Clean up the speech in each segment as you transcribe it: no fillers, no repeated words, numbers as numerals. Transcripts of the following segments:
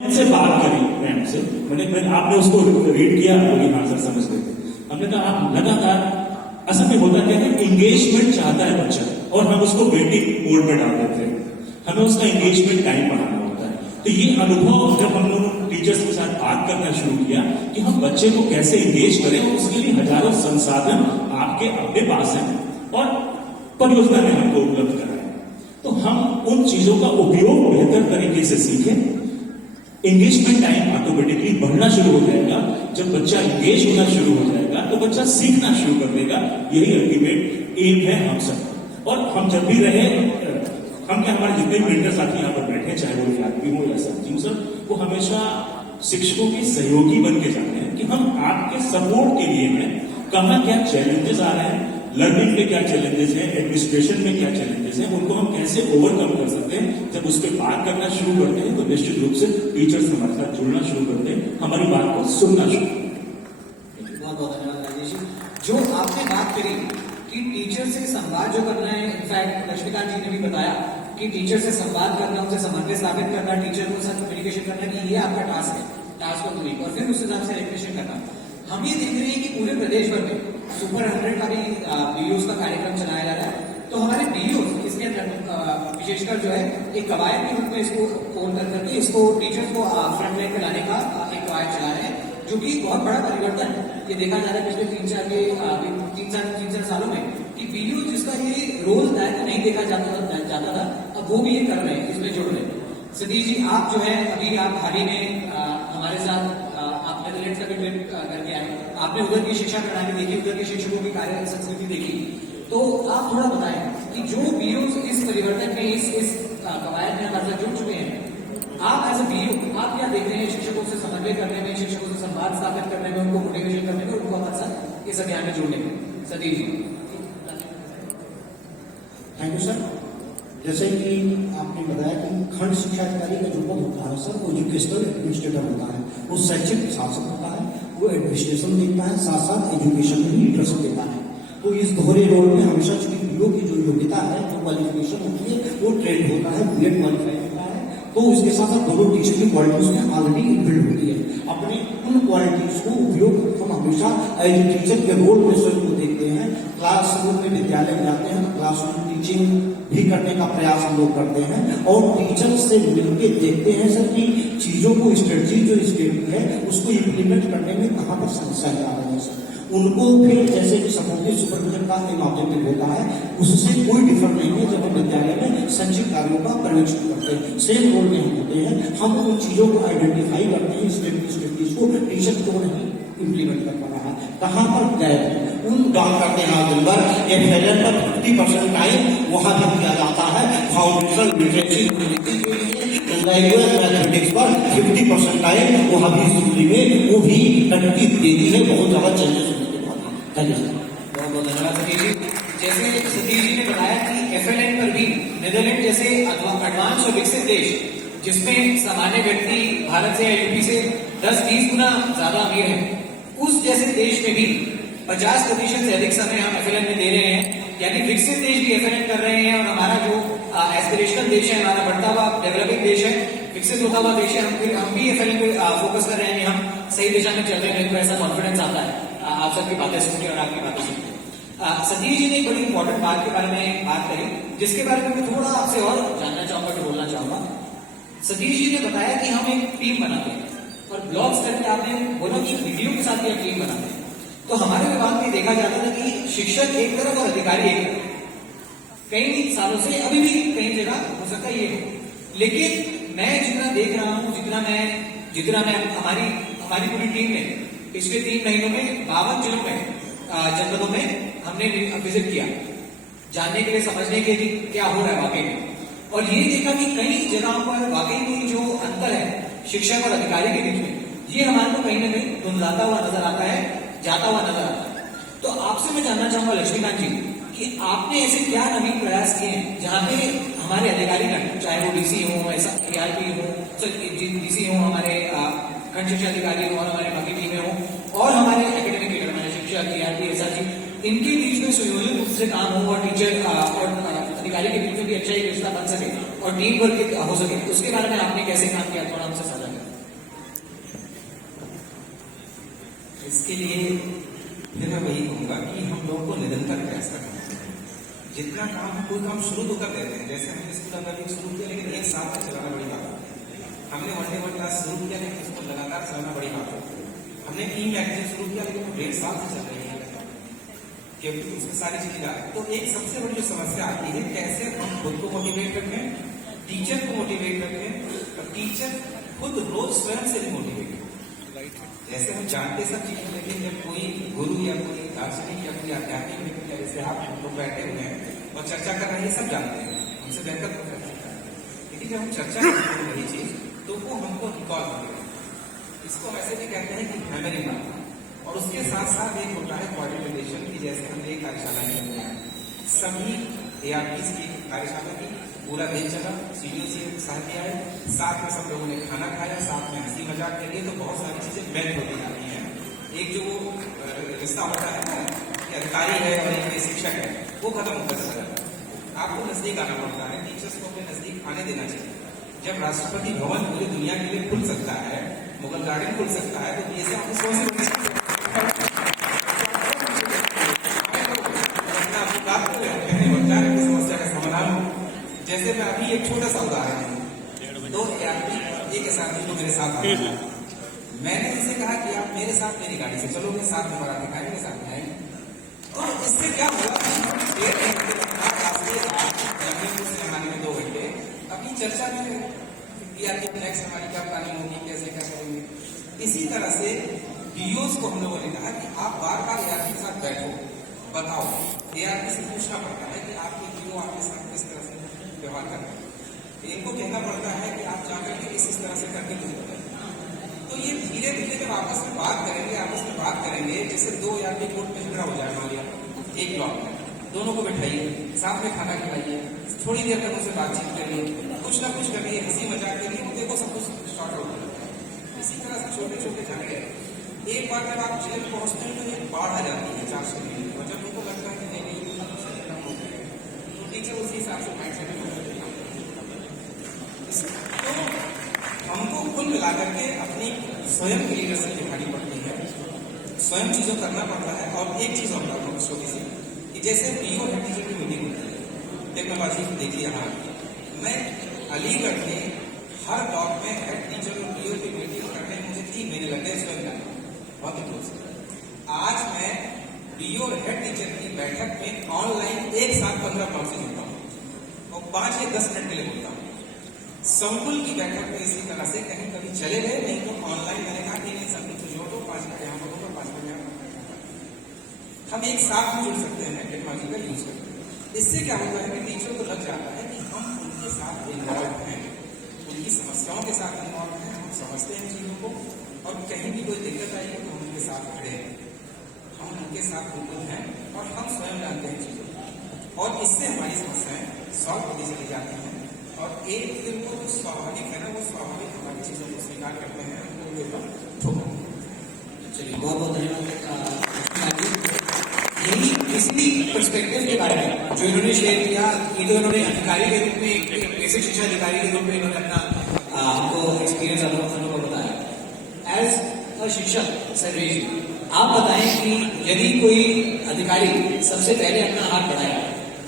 से बात करी मैम से, मैंने आपने उसको रीड किया, बोली हाँ सर समझ गए। हमने कहा आप लगातार, असल में होता क्या है, एंगेजमेंट चाहता है बच्चा और हम उसको वेटिंग मोड में डाल देते हैं, हमें उसका एंगेजमेंट टाइम बढ़ाना होता है। तो ये अनुभव जब हम लोग टीचर्स के साथ बात करना शुरू किया कि हम बच्चे को कैसे एंगेज करें, उसके लिए हजारों संसाधन आपके अपने पास हैं और परियोजना में हमको उपलब्ध कराएं, तो हम उन चीजों का उपयोग बेहतर तरीके से सीखें। एंगेजमेंट टाइम ऑटोमेटिकली बढ़ना शुरू हो जाएगा। जब बच्चा एंगेज होना शुरू हो जाएगा तो बच्चा सीखना शुरू कर देगा। यही अल्टीमेट एम है हम सब। और हम जब भी रहे, हम क्या, हमारे जितने मेंटर साथी यहाँ पर बैठे, चाहे वो विद्यार्थी हो या साथी हो, सर वो हमेशा शिक्षकों के सहयोगी बन के जाते हैं कि हम आपके सपोर्ट के लिए हैं। कहाँ क्या चैलेंजेस आ रहे हैं, लर्निंग में क्या चैलेंजेस हैं, एडमिनिस्ट्रेशन में क्या चैलेंजेस हैं, उनको हम कैसे ओवरकम कर सकते हैं। जब उस पर बात करना शुरू करते हैं तो निश्चित रूप से टीचर्स हमारे साथ जुड़ना शुरू करते हैं, हमारी बात को सुनना शुरू करते हैं। बहुत बहुत धन्यवाद राजेश जी। जो आपने बात करी कि टीचर से संवाद जो करना है, इनफैक्ट लक्ष्मीकांत जी ने भी बताया कि टीचर से संवाद करना, उनसे समन्वय स्थापित करना, टीचर को साथ कम्युनिकेशन करना, कि ये आपका टास्क है, टास्क को दूरी, और फिर उस हिसाब से रेगुलेशन करना। हम ये देख रहे हैं कि पूरे प्रदेश भर में सुपर 100 का भी बीयूज का कार्यक्रम चलाया जा रहा है। तो हमारे बीयूज इसके अंदर विशेषकर जो है एक कवायद के रूप में इसको फोन करके इसको टीचर्स को फ्रंट लाइन पे लाने का एक कवायद चला रहे हैं, जो कि बहुत बड़ा परिवर्तन ये देखा जा रहा है पिछले 3-4 सालों में कि बीयू जिसका ये रोल नहीं देखा जाता था, अब वो भी ये कर रहे हैं, इसमें जुड़ रहे हैं। सतीश जी, आप जो है अभी आप हाल ही में हमारे साथ आप नेदरलैंड्स का भी ट्रिप करके आए, आपने उधर की शिक्षा प्रणाली देखी, उधर के शिक्षकों की कार्य संस्कृति देखी, तो आप थोड़ा बताएं कि जो बीयूज इस परिवर्तन में इस कवायद में हमारे साथ जुड़ चुके हैं, आप एज अ बीयू आप क्या देख रहे हैं शिक्षकों से समन्वय करने में, शिक्षकों से संवाद स्थापित करने में, उनको मोटिवेशन करने में, उनको हमारे साथ इस अभियान में जोड़ने में? Satish ji. Thank you sir. जैसे कि आपने बताया कि खंड शिक्षा अधिकारी का जो पद होता है सर, वो एजुकेशनल एडमिनिस्ट्रेटर होता है, वो शैक्षिक प्रशासक होता है, वो एडमिनिस्ट्रेशन देखता है, साथ साथ एजुकेशन में भी लीडरशिप देता है। तो इस दोहरे रोल में हमेशा चूंकि बीओ की जो योग्यता है, जो क्वालिफिकेशन होती है, वो ट्रेंड होता है, बीएड क्वालिफाइड होता है, तो इसके साथ साथ दोनों टीचर की क्वालिटी उसमें ऑलरेडी इनबिल्ड होती है। अपनी उन क्वालिटीज को उपयोग हम हमेशा एज ए टीचर के रोल में स्वयं को देखते हैं। क्लासरूम में विद्यालय में जाते हैं तो क्लासरूम टीचिंग भी करने का प्रयास हम लोग करते हैं और टीचर से मिलकर देखते हैं सर कि चीजों को, स्ट्रेटजी जो स्टेट की है उसको इम्प्लीमेंट करने में कहाँ पर समस्या आ रही है सर। उनको फिर जैसे कि सपोर्टिव सुपरविजन का एक ऑब्जेक्टिव होता है, उससे कोई डिफर नहीं है जब हम विद्यालय में संचित कार्यों का पर्यवेक्षण करते हैं, सेम रोल में हम होते हैं। हम उन चीजों को आइडेंटिफाई करते हैं, स्ट्रेटजीज को टीचर क्यों नहीं इम्प्लीमेंट कर पा रहा है, कहाँ पर गैप है, उन काम करते हैं। दिन भर FLN पर 50% टाइम वहां भी दिया जाता है, फाउंडेशन लैंग्वेज मैथमेटिक्स पर 50% टाइम वहां भी स्कूल में वो भी प्रगति देती है, बहुत ज्यादा चेंजेस होने के बाद। Thank you sir. बहुत बहुत धन्यवाद सतीश जी। जैसे सतीश जी ने बताया कि FLN पर भी नीदरलैंड जैसे एडवांस और विकसित देश, जिसमें सामान्य व्यक्ति भारत से या यूपी से 10-20 गुना ज्यादा अमीर है, उस जैसे देश में भी 50% से अधिक समय हम FLN में दे रहे हैं, यानी विकसित देश भी FLN कर रहे हैं। और हमारा जो एस्पिरेशनल देश है, हमारा बढ़ता हुआ डेवलपिंग देश है, विकसित होता हुआ देश है, हम भी FLN पे फोकस कर रहे हैं, हम सही दिशा में चल रहे हैं। मेरे को ऐसा कॉन्फिडेंस आता है आप सबकी बातें सुनकर और आपकी बातें सुनकर। सतीश जी ने एक बड़ी इंपॉर्टेंट बात के बारे में बात करी, जिसके बारे में मैं थोड़ा आपसे और जानना चाहूंगा, जो बोलना चाहूंगा। सतीश जी ने बताया कि हम एक टीम बनाते हैं और ब्लॉग्स करके आपने बोला कि वीडियो के साथ एक टीम बनाते हैं। तो हमारे विभाग में देखा जाता था कि शिक्षक एक तरफ और अधिकारी एक तरफ, कई सालों से, अभी भी कई जगह हो सकता है ये हो, लेकिन मैं जितना देख रहा हूं, जितना मैं हमारी पूरी टीम ने पिछले 3 महीनों में 52 जिलों में, जनपदों में हमने विजिट किया, जानने के लिए, समझने के लिए क्या हो रहा है वाकई में। और ये देखा कि कई जगहों पर वाकई में जो अंतर है शिक्षक और अधिकारी के बीच में, ये हमारे को कहीं ना कहीं धुंधलाता हुआ नजर आता है, जाता हुआ नजर आता है। तो आपसे मैं जानना चाहूंगा लक्ष्मीकांत जी कि आपने ऐसे क्या नवीन प्रयास किए हैं जहां पे हमारे अधिकारीगण, चाहे वो DC हो, ऐसा ARP हो, DC हो, हमारे खंड शिक्षा अधिकारी हो, और हमारे बाकी टीमें हो, और हमारे एकेडमिक लीडर, हमारे शिक्षक, ARP, SRG, इनके बीच में सुयोजित रूप से काम हो और टीचर और अधिकारी के बीच में भी अच्छा एक रिश्ता बन सके और टीम वर्क हो सके, उसके बारे में आपने कैसे काम किया, थोड़ा हमसे साझा करें। इसके लिए फिर मैं वही कहूंगा कि हम लोगों को निरंतर प्रयास करना चाहिए। जितना काम कोई काम शुरू तो कर देते हैं, जैसे हमने स्कूल अगर शुरू किया लेकिन एक साल तक चलाना बड़ी बात है। हमने वन डे वन क्लास शुरू किया लेकिन उसको लगातार चलाना बड़ी बात है। हमने टीम मैगजीन शुरू किया लेकिन वो 1.5 साल से चल रही है, क्योंकि उसमें सारी चीजें आ रही। तो एक सबसे बड़ी जो समस्या आती है, कैसे हम खुद को मोटिवेट रखें, टीचर को मोटिवेट रखें, और टीचर खुद रोज स्वयं से भी मोटिवेट हो। जैसे हम जानते सब चीजें, लेकिन जब कोई गुरु या कोई दार्शनिक या कोई आध्यात्मिक व्यक्ति, जैसे आप लोग बैठे हुए हैं और चर्चा कर रहे हैं, सब जानते हैं, हमसे बेहतर हो सकता है, लेकिन जब हम चर्चा करते हैं वही चीज तो वो हमको रिकॉल करेगा। इसको वैसे भी कहते हैं कि मेमोरी बनाना। और उसके साथ साथ एक होता है कोऑर्डिनेशन की, जैसे हमने एक कार्यशाला की है, सभी ARPs की कार्यशाला की, पूरा दिन चला, सीढ़ियों से साथ आए, साथ में सब लोगों ने खाना खाया, साथ में हंसी मजाक के लिए, तो बहुत सारी चीजें मेल्ट होती जाती हैं। एक जो रिश्ता होता है ना कि अधिकारी है और एक शिक्षक है, वो खत्म होता चला जाता है। आपको नजदीक आना पड़ता है, टीचर्स को अपने नजदीक आने देना चाहिए। जब राष्ट्रपति भवन पूरी दुनिया के लिए खुल सकता है, मुगल गार्डन खुल सकता है, तो ये से आपको सोच समस्या का समाधान हो। जैसे मैं अभी एक छोटा सा उदाहरण है, 2 ARP के साथ जो मेरे साथ आए, मैंने इनसे कहा कि आप मेरे साथ मेरी गाड़ी से चलोगे, साथ में बारात खाएंगे, साथ में आएंगे। तो इससे क्या हुआ, आने में 2 घंटे अपनी चर्चा में नेक्स्ट हमारी क्या प्लानिंग होगी, कैसे क्या करेंगे। इसी तरह से DOs को हम लोगों ने कहा कि आप बार बार ARP के साथ बैठो, बताओ। ARP से पूछना पड़ता है कि आपके DO आपके साथ किस तरह से व्यवहार कर रहे हैं। इनको कहना पड़ता है कि आप जाकर के इस तरह से करके मुझे बताइए। तो ये धीरे धीरे जब आपस में बात करेंगे, जैसे 2 ARP कोर्ट में झगड़ा हो जाए मान लिया एक ब्लॉक में, दोनों को बैठाइए, साथ में खाना खिलाइए, थोड़ी देर तक उनसे बातचीत करिए, कुछ ना कुछ करिए, हंसी मजाक करिए, वो देखो सब कुछ स्टार्ट हो जाता है। इसी तरह से छोटे छोटे झगड़े, एक बार जब आप जेल पहुंचते हैं तो एक बाढ़ आ जाती है 400 मीटर, और जब उनको लगता है कि नहीं तो टीचर उसी हिसाब से माइंड सेट तो हमको कुल मिलाकर के अपनी स्वयं की लीडरशिप दिखानी पड़ती है, स्वयं चीजों करना पड़ता है। और एक चीज और आपको छोटी सी, कि जैसे DO हेड टीचर की मीटिंग होती है, टेक्नोलॉजी देखिए यहाँ मैं अलीगढ़ में हर ब्लॉक में हेड टीचर और DO की मीटिंग करने में मुझे 3 महीने लग गए स्वयं जाना, बहुत क्लोज। आज मैं DO और हेड टीचर की बैठक में ऑनलाइन एक साथ 15 ब्लॉक से जुड़ता हूँ और 5 या 10 मिनट के लिए बोलता हूँ। संकुल की बैठक में इसी तरह से कहीं कभी चले गए, नहीं तो ऑनलाइन मैंने कहा कि नहीं संकुल से जोड़ो, 5 मिनट यहाँ पर होगा, 5 मिनट यहाँ। हम एक साथ जुड़ सकते हैं टेक्नोलॉजी का यूज करते हैं। इससे क्या होता है कि टीचर को लग जाता है कि हम उनके साथ इन्वॉल्व हैं, उनकी समस्याओं के साथ इन्वॉल्व हैं, हम समझते हैं चीजों को, और कहीं भी कोई दिक्कत आई है तो हम उनके साथ खड़े हैं, हम उनके साथ बिल्कुल हैं, और हम स्वयं जानते हैं चीजों को, और इससे हमारी समस्याएं सॉल्व होती चली जाती हैं। और एक फिर वो जो स्वाभाविक है ना, वो स्वाभाविक हमारी चीजों को स्वीकार करते हैं, चलिए बहुत बहुत धन्यवाद। यही इसी पर्सपेक्टिव के बारे में जो इन्होंने शेयर किया, ये तो इन्होंने अधिकारी के रूप में, एक बेसिक शिक्षा अधिकारी के रूप में इन्होंने अपना हमको एक्सपीरियंस अनुभव बताया। एज अ शिक्षक सर्वेश जी, आप बताएं कि यदि कोई अधिकारी सबसे पहले अपना हाथ बढ़ाए,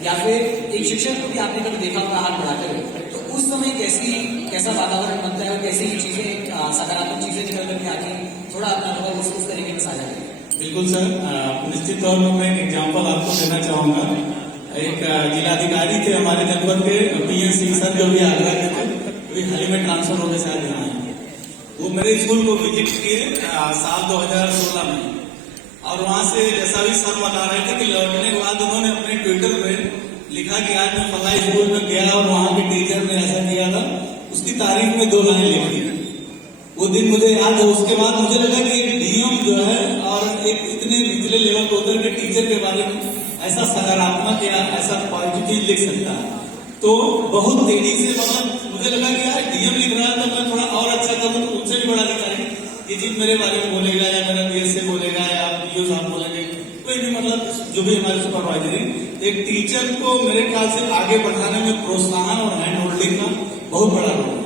या फिर एक शिक्षक को भी आपने कभी देखा होगा हाथ बढ़ाते हुए, तो उस समय कैसा वातावरण बनता है और कैसी चीजें सकारात्मक चीजें निकल करके आती हैं, थोड़ा अपना अनुभव उस तरीके में साझा करें। बिल्कुल सर, निश्चित तौर पर मैं एक एग्जाम्पल आपको देना चाहूंगा। एक जिलाधिकारी थे हमारे जनपद के, PN सिंह सर, जो भी आगरा के थे, अभी हाल ही में ट्रांसफर होने से आज यहाँ आए। वो मेरे स्कूल को विजिट किए साल 2016 में, और वहां से जैसा भी सर बता रहे थे कि लौटने के बाद उन्होंने अपने ट्विटर पे लिखा कि आज मैं फला स्कूल में गया और वहां के टीचर ने ऐसा किया था, उसकी तारीफ में 2 लाइन लिखी। वो दिन मुझे याद है। उसके बाद मुझे लगा कि एक DM जो है और एक इतने निचले लेवल पर उतर के टीचर के बारे में ऐसा सकारात्मक या ऐसा पॉजिटिव लिख सकता है, तो बहुत तेजी से मतलब मुझे लगा कि यार DM लिख रहा है तो मैं थोड़ा और अच्छा करूँ, तो उनसे भी बड़ा अधिकारी ये चीज मेरे बारे में बोलेगा, या मेरा BSA बोलेगा, या PO साहब बोलेंगे, कोई भी मतलब जो भी हमारे सुपरवाइजरी, एक टीचर को मेरे ख्याल से आगे बढ़ाने में प्रोत्साहन और हैंड होल्डिंग का बहुत बड़ा रोल है।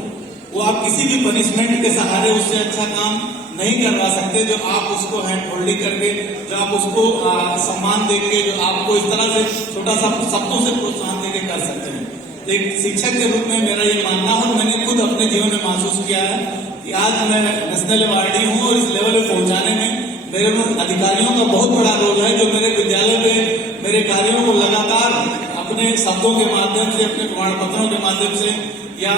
वो आप किसी भी पनिशमेंट के सहारे उससे अच्छा काम नहीं करवा सकते, जो आप उसको हैंड होल्डिंग करके, जो आप उसको सम्मान देके, जो आपको इस तरह से छोटा सा शब्दों से प्रोत्साहन देके कर सकते हैं। एक शिक्षक के रूप में मेरा ये मानना है, और मैंने खुद अपने जीवन में महसूस किया है कि आज मैं नेशनल अवार्डी हूँ और इस लेवल पे पहुंचाने में मेरे अधिकारियों का बहुत बड़ा रोल है, जो मेरे विद्यालय में मेरे कार्यों को लगातार अपने शब्दों के माध्यम से, अपने प्रमाण पत्रों के माध्यम से या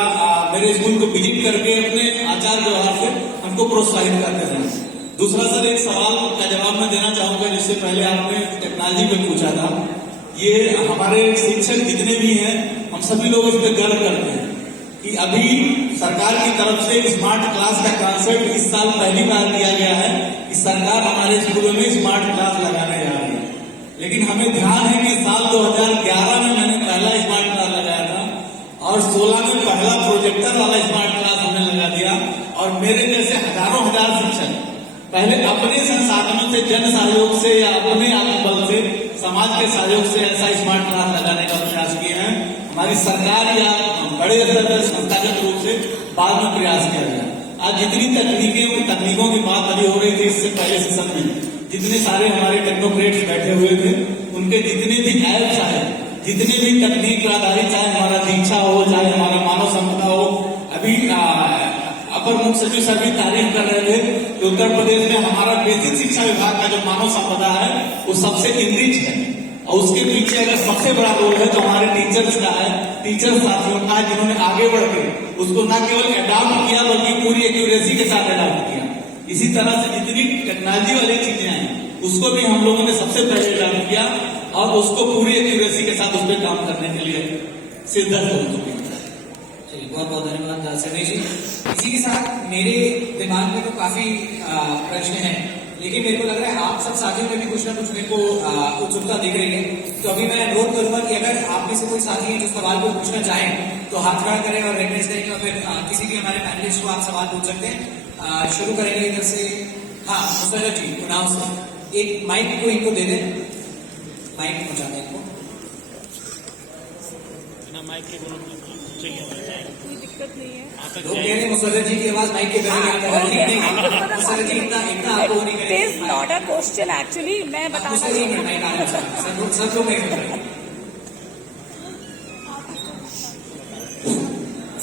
मेरे स्कूल को विजिट करके अपने आचार व्यवहार से हमको प्रोत्साहित करते रहे। दूसरा सर, एक सवाल का जवाब मैं देना चाहूंगा जिससे पहले आपने टेक्नोलॉजी पे पूछा था। ये हमारे शिक्षक जितने भी हैं, हम सभी लोग इस पे गर्व करते हैं कि अभी सरकार की तरफ से स्मार्ट क्लास का कॉन्सेप्ट इस साल पहली बार दिया गया है कि सरकार हमारे स्कूलों में स्मार्ट क्लास लगाने जा रही है। लेकिन हमें ध्यान है कि साल 2011 में मैंने पहला स्मार्ट क्लास लगाया था और 16 में पहला प्रोजेक्टर वाला स्मार्ट क्लास हमने लगा दिया, और मेरे जैसे हजारों हजार शिक्षक पहले अपने संसाधनों से, जन सहयोग से या अपने आत्मबल से, समाज के सहयोग से ऐसा स्मार्ट क्लास लगाने का प्रयास किए हैं। हमारी सरकार या बड़े स्तर पर संस्थागत रूप से बाद में प्रयास किया गया। आज जितनी तकनीकों की बात अभी हो रही थी इससे पहले सेशन में, जितने सारे हमारे टेक्नोक्रेट्स बैठे हुए थे, उनके जितने भी ऐप्स आए, जितने भी तकनीक आधारित, चाहे हमारा दीक्षा हो, चाहे हमारा मानव संपदा हो, अभी अपर मुख्य सचिव सर भी तारीफ कर रहे थे कि उत्तर प्रदेश में हमारा बेसिक शिक्षा विभाग का जो मानव संपदा है वो सबसे इनरिच है, और उसके पीछे अगर सबसे बड़ा रोल है तो हमारे टीचर्स का है, टीचर साथियों का है, जिन्होंने आगे बढ़ के उसको न केवल अडॉप्ट किया बल्कि पूरी एक्यूरेसी के साथ अडॉप्ट किया। इसी तरह से जितनी टेक्नोलॉजी वाली चीजें हैं उसको भी हम लोगों ने सबसे पहले अडॉप्ट किया और उसको पूरी एक्यूरेसी के साथ उस पर काम करने के लिए सिद्धस्त हो चुके हैं। बहुत बहुत धन्यवाद समीर जी। इसी के साथ मेरे दिमाग में तो काफी प्रश्न हैं, लेकिन मेरे को लग रहा है आप सब साथियों में भी कुछ ना कुछ मेरे को उत्सुकता दिख रही है। तो अभी मैं अनुरोध करूंगा कि अगर आप में से कोई साथी है जो सवाल को पूछना चाहें तो हाथ खड़ा करें और रिक्वेस्ट करेंगे, और फिर किसी भी हमारे पैनलिस्ट को आप सवाल पूछ सकते हैं। शुरू करेंगे इधर से। हाँ, मुसर्रत जी, अनाउंस एक माइक को इनको दे दें, माइक पहुंचा दें इनको। कोई दिक्कत नहीं है। लोग कह रहे हैं मुसर्रत जी की आवाज माइक के बिना मुसर्रत जी इतना आपको नहीं इट करेंगे। Is not a question actually, मैं बताना सब लोग नहीं।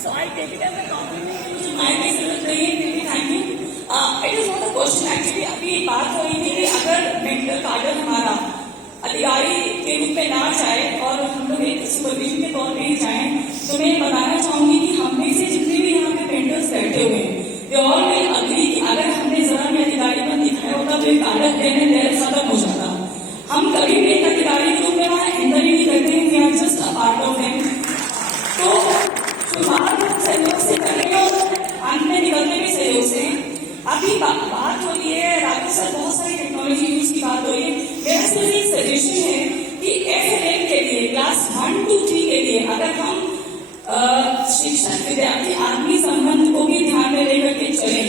So I take it as a compliment. My जरूरत नहीं है, thank you. It is not a question actually. अभी बात हो रही थी कि अगर मेंटल कार्डर हमारा अधिकारी के रूप में ना जाए और हम लोग एक सुपरविजन के तौर पर ही जाए, तो मैं बताना चाहूंगी कि हम में से जितने भी यहाँ पे पेंटर्स बैठे हुए हैं और मैं अग्री कि अगर हमने जरा भी अधिकारी में दिखाया होता तो एक कार्डर देने देर खत्म हो जाता। हम कभी भी एक अधिकारी के रूप में वहाँ एंटर ही नहीं करते हैं, we are just a part of them. तो शुरुआत सहयोग से करेंगे और अंत में निकलने भी सहयोग से। अभी बात हो रही है, राकेश सर बहुत सारी टेक्नोलॉजी यूज की बात हो रही है। मेरा सिर्फ एक सजेशन है कि FLN के लिए क्लास 1 to 3 के लिए अगर हम शिक्षक विद्यार्थी आदमी संबंध को भी ध्यान में लेकर के चलें,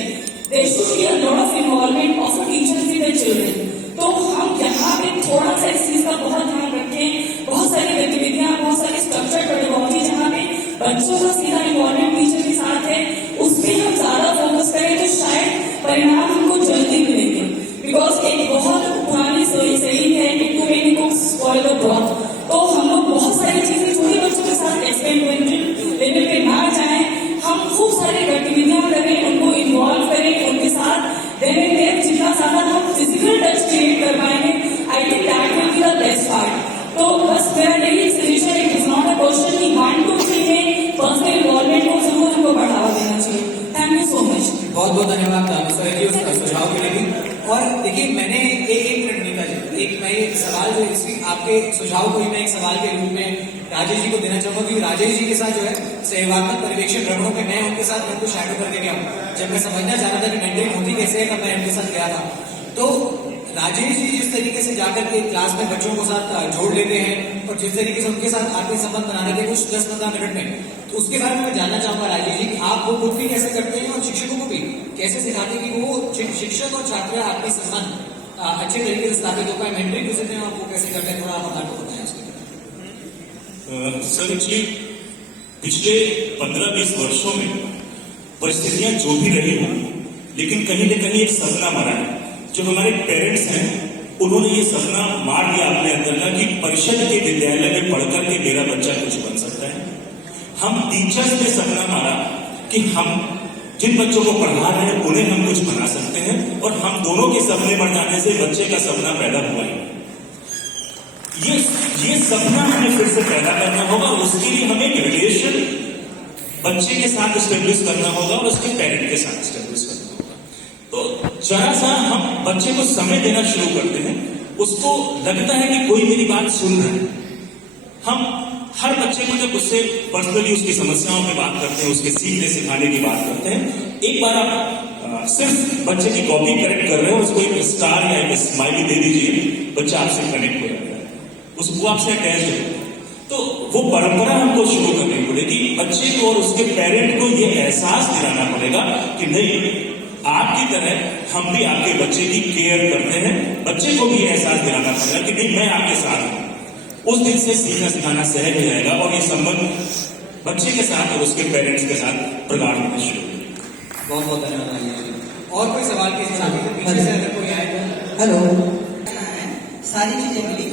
there should be a lot of involvement of teachers with the children. तो हम यहाँ पे थोड़ा सा इस चीज का बहुत ध्यान रखें। बहुत सारी गतिविधियां, बहुत सारी स्ट्रक्चर पेडागॉजी जहाँ पे बच्चों का सीधा इन्वॉल्वमेंट टीचर के साथ है, उसमें हम ज्यादा फोकस करें तो शायद परिणाम हमको जल्दी मिलेंगे। बिकॉज एक बहुत पुरानी सही है कि too many cooks spoil the broth. तो हम लोग बहुत सारी चीजें छोटे बच्चों के साथ एक्सपेरिमेंटल लेवल पे ना जाए, हम खूब सारी गतिविधियां करें, उनको इन्वॉल्व करें, उनके साथ देर जितना ज्यादा हम फिजिकल टच क्रिएट कर पाएंगे, I think that will be the best part. तो बस मेरा यही suggestion, it is not a question कि 1 to 3 में पर्सनल इन्वॉल्वमेंट को जरूर हमको बढ़ावा देना चाहिए। Thank you so much. बहुत बहुत धन्यवाद सर जी उस सुझाव के लिए भी। और देखिए, मैंने एक मिनट निकाल एक मैं एक सवाल जो इसी आपके सुझाव को ही मैं एक सवाल के रूप में राजेश जी को देना चाहूंगा, क्योंकि राजेश जी के साथ जो है सहयोगात्मक पर्यवेक्षण भ्रमणों में मैं उनके साथ उनको शैडो करके गया हूँ। जब मैं समझना चाह रहा था कि मेंटरिंग होती कैसे है, तब मैं उनके साथ गया था। तो राजेश जी जिस तरीके से जाकर के क्लास में बच्चों को साथ जोड़ लेते हैं और जिस तरीके से उनके साथ आत्मीय संबंध बना लेते हैं कुछ 10-15 मिनट में, तो उसके बारे में मैं जानना चाहूंगा राजेश जी कि आप वो खुद भी कैसे करते हैं और शिक्षकों को भी कैसे सिखाते हैं कि वो शिक्षक और छात्र आत्मीय संबंध अच्छे तरीके से स्थापित हो पाए। मेंटरिंग जिसे हैं आप वो कैसे करते हैं, थोड़ा आप हमारे को बताएं इसके। सर एक्चुअली पिछले 15-20 वर्षों में परिस्थितियां जो भी रही हों, लेकिन कहीं न कहीं एक सपना मरा है। जो हमारे पेरेंट्स हैं उन्होंने ये सपना मार दिया अपने अंदर का कि परिषद के विद्यालय में पढ़कर के मेरा बच्चा कुछ बन सकता है। हम टीचर्स ने सपना मारा कि हम जिन बच्चों को पढ़ा रहे हैं उन्हें हम कुछ बना सकते हैं, और हम दोनों के सपने बढ़ जाने से बच्चे का सपना पैदा हुआ है। ये सपना हमें फिर से पैदा करना होगा, और उसके लिए हमें एक रिलेशन बच्चे के साथ स्टेब्लिश करना होगा और उसके पेरेंट के साथ स्टेब्लिश करना होगा। तो जरा सा हम बच्चे को समय देना शुरू करते हैं, उसको लगता है कि कोई मेरी बात सुन रहा है। हम हर बच्चे को जब उससे पर्सनली उसकी समस्याओं पे बात करते हैं, उसके सीखने सिखाने की बात करते हैं, एक बार आप सिर्फ बच्चे की कॉपी करेक्ट कर रहे हो, उसको एक स्टार या एक स्माइली दे दीजिए, बच्चा आपसे कनेक्ट हो जाता है, वो आपसे अटैच है। तो वो परंपरा हमको शुरू करनी पड़ेगी। बच्चे को और उसके पेरेंट को ये एहसास दिलाना पड़ेगा कि नहीं, आपकी तरह हम भी आपके बच्चे की केयर करते हैं। बच्चे को भी ये एहसास दिलाना पड़ेगा कि नहीं, मैं आपके साथ हूं। उस दिन से सीखना सिखाना सहज हो जाएगा और ये संबंध बच्चे के साथ और उसके पेरेंट्स के साथ प्रगाढ़ होना शुरू होगा। बहुत बहुत धन्यवाद भैया। और कोई सवाल किसी साथी से पीछे से अगर कोई आए तो? हेलो, सारी चीजें मिली।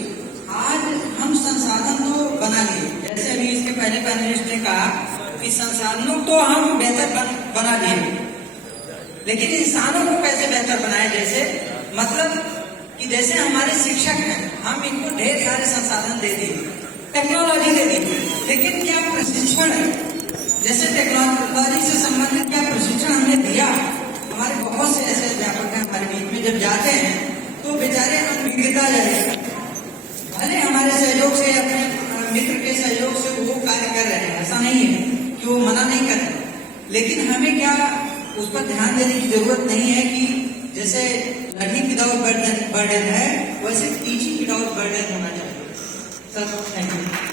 आज हम संसाधन तो बना लिए, जैसे अभी इसके पहले पैनलिस्ट ने कहा कि संसाधनों तो हम बेहतर बना लिए, लेकिन इंसानों को कैसे बेहतर बनाए? जैसे मतलब कि जैसे हमारे शिक्षक हैं, हम इनको ढेर सारे संसाधन दे दिए, टेक्नोलॉजी दे दी, लेकिन क्या प्रशिक्षण है? जैसे टेक्नोलॉजी से संबंधित क्या प्रशिक्षण हमने दिया? हमारे बहुत से ऐसे अध्यापक हैं हमारे बीच में, जब जाते हैं तो बेचारे अनभिज्ञता जाएगा, भले हमारे सहयोग से, अपने मित्र के सहयोग से वो कार्य कर रहे हैं, ऐसा नहीं है कि वो मना नहीं कर रहे, लेकिन हमें क्या उस पर ध्यान देने की जरूरत नहीं है कि जैसे लर्निंग विदाउट बर्डन है, वैसे टीचिंग विदाउट बर्डन होना चाहिए। Sir, thank you.